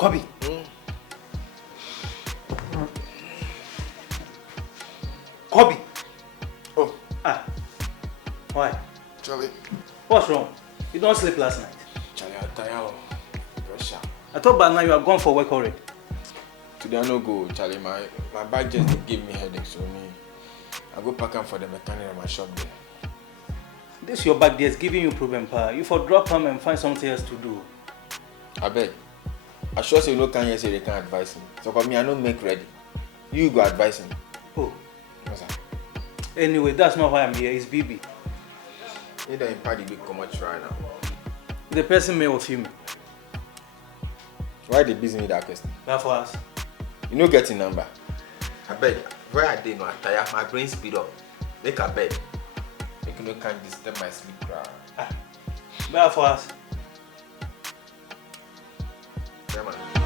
Kobe. Kobe. Oh. Ah. Why? Charlie. What's wrong? You don't sleep last night. Charlie, I'm tired. Pressure. I thought by now you are gone for work already. Today I no go, Charlie. My bag just gave me headache, so I go pack am for the mechanic at my shop there. This your bag there is giving you problem, pa. You for drop him and find something else to do. I beg. I sure say you no can hear say they can advise me. So for me, I don't make ready. You go advise me. Oh. What's that? Anyway, that's not why I'm here. It's BB. You don't impart the big commercial right now. The person may of him. Why they busy me that question? That for us. You no get a number. I beg. Where I dey no I tire, my brain speed up. Make a bed. Make you no can't disturb my sleep crowd. That for us. Yeah, man.